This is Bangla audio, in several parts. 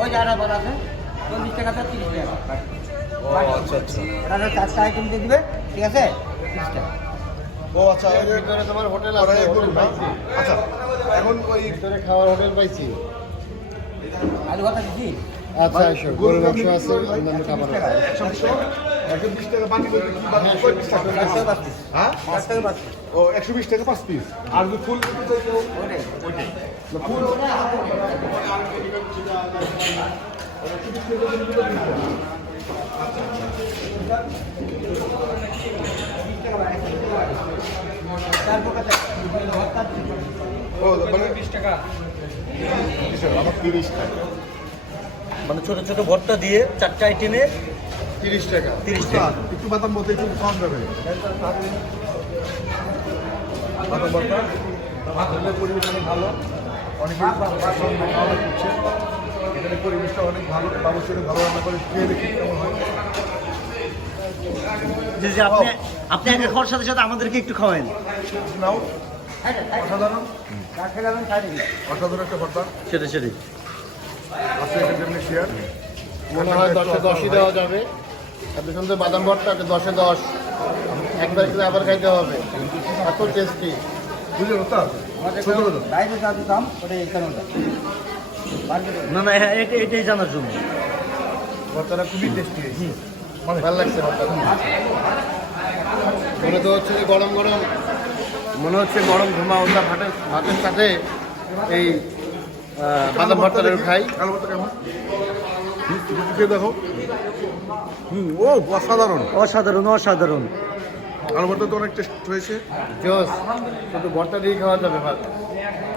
ওই যে আটা বলা আছে 40 টাকা 30 টাকা। ও আচ্ছা আচ্ছা। এটা 4টা আইটেম দিয়ে দিবে, ঠিক আছে? 30 টাকা। ও আচ্ছা, ওই যে ভিতরে তোমার হোটেল কড়াই আছে, গরু হোটেল না? পাইছি। আচ্ছা, এখন ওই ভিতরে খাওয়ার হোটেল পাইছি। আলু ভাতা দিছি। আচ্ছা এসো, গরুর মাংস আছে, অন্যান্য খাবার আছে। 120 টাকা বাটি বলতে কি বাটি? 20 টাকা। 4 টাকা 5 পিস। হ্যাঁ? 4 টাকা 5 পিস। ও 120 টাকা 5 পিস। আর যদি ফুল নিতে চাই কেউ? ওইটাই। ফুল ও মানে 20 টাকা। আমার 30 টাকা। মানে ছোট ছোট ভর্তা দিয়ে 4টা আইটেমে 30 টাকা। 30 টাকা। একটু বাদাম মতো একটু কম যাবে। বাদাম ভর্তা হোটেলের পরিবেশ অনেক ভালো, অনেকেই খাওয়া দিচ্ছে। এখানে পরিবেশটা অনেক ভালো, বাবুর্চি অনেক ভালো রান্না করে, খেয়ে দেখি কেমন হয়। জি জি, আপনি আগে খাওয়ার সাথে সাথে আমাদেরকে একটু খাওয়ান। নাও, অসাধারণ কার খেলে আমি খাই দিই। অসাধারণ একটা ভর্তা সেটাই সেটাই। আছে এখানে যেমনি শেয়ার। মনে হয় 10-এ 10ই দেওয়া যাবে। এত সুন্দর বাদাম ভর্তা 10-এ 10। একবার খেলে আবার খাইতে হবে, এত টেস্টি। বুঝলেন ওটা? আমাদের ছোট ছোট। বাইরে যা দাম ওটা এই কারণটা। মার্কেটে না না, হ্যাঁ, এটাই জানার জন্য। ভর্তাটা খুবই টেস্টি। ভালো লাগছে ভর্তাটা। মনে তো হচ্ছে যে গরম গরম, মনে হচ্ছে গরম ঘুমা ওটা ভাতের সাথে এই বাদাম ভর্তাটা খাই। আলু ভর্তা কেমন? খেয়ে দেখো। ও অসাধারণ। অসাধারণ অসাধারণ। আলু ভর্তা তো অনেক টেস্ট হয়েছে। জোস, শুধু ভর্তা দিয়ে খাওয়া যাবে ভাত,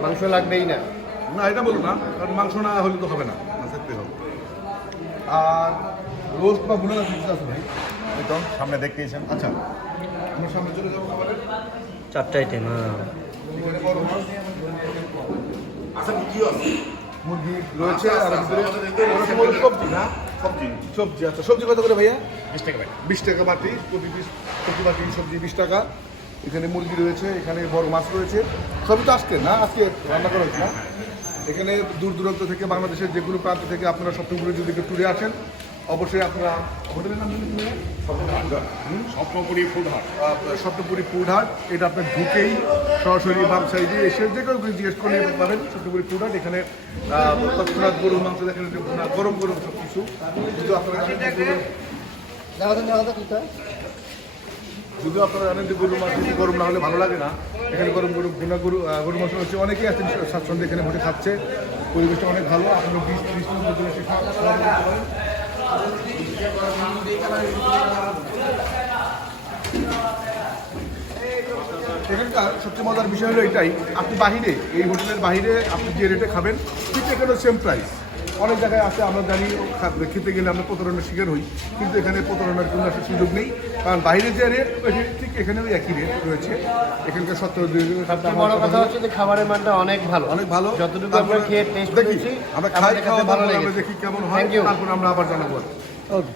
মাংস লাগবেই না। না এটা বলো না, কারণ মাংস না হলে তো হবে না, মাছ থাকতে হবে। আর রোস্ট বা ভুলে আছে ভাই, একদম সামনে দেখতেইছেন। আচ্ছা, আমরা সামনে চলে যাবো খাবারের। 4টা আইটেম, হ্যাঁ। এখানে বড় মাছ। আচ্ছা, মুরগি রয়েছে আর ভিতরে সবজি না? সবজি আচ্ছা, সবজি কত করে ভাইয়া? 20 টাকা বাটি। 20 টাকা বাটি, প্রতি বাটি সবজি 20 টাকা। এখানে মুরগি রয়েছে, এখানে বড় মাছ রয়েছে। সবই তো আজকে না, আজকে রান্না করা হয়েছে না? এখানে দূর দূরান্ত থেকে, বাংলাদেশের যে কোনো প্রান্ত থেকে আপনারা স্বপ্নপুরে যদি ট্যুরে আসেন, অবশ্যই আপনারা হোটেলের নাম জানেন? স্বপ্নপুরি ফুড হাট। স্বপ্নপুরি ফুড হাট, এটা আপনার ঢুকেই সরাসরি বাম সাইডে এসে যে কেউ জিজ্ঞেস করলে পাবেন স্বপ্নপুরি ফুড হাট। এখানে তৎক্ষণাৎ গরুর মাংস দেখেন, গরম গরম সব কিছু। যদি আপনারা জানেন যে গরুর মাংস গরম না হলে ভালো লাগে না, এখানে গরম গরম ভুনা গরুর মাংস হচ্ছে। অনেকেই আছেন স্বাচ্ছন্দ্যে এখানে বসে খাচ্ছে, পরিবেশটা অনেক ভালো। আপনারা 20-30 মিনিট ধরে এসে খাওয়া দাওয়া করতে পারেন। এখানকার সবচেয়ে মজার বিষয় হলো এটাই, আপনি বাহিরে, এই হোটেলের বাইরে আপনি যে রেটে খাবেন ঠিক এখানেও সেম প্রাইস। অনেক জায়গায় আছে, আমরা জানি খেতে গেলে আমরা প্রতারণার শিকার হই, কিন্তু এখানে প্রতারণার কোনো একটা সুযোগ নেই, কারণ বাইরে যে রেট ঠিক এখানেও একই রেট রয়েছে। এখানকার সবচেয়ে বড় কথা হচ্ছে যে খাবারের মানটা অনেক ভালো, অনেক ভালো। যতটুকু আমরা খেয়ে টেস্ট দেখি করেছি আমরা খাই, খাওয়া ভালো দাওয়া লেগেছে। দেখি কেমন হয়, তারপর আমরা আবার জানাবো। ওকে।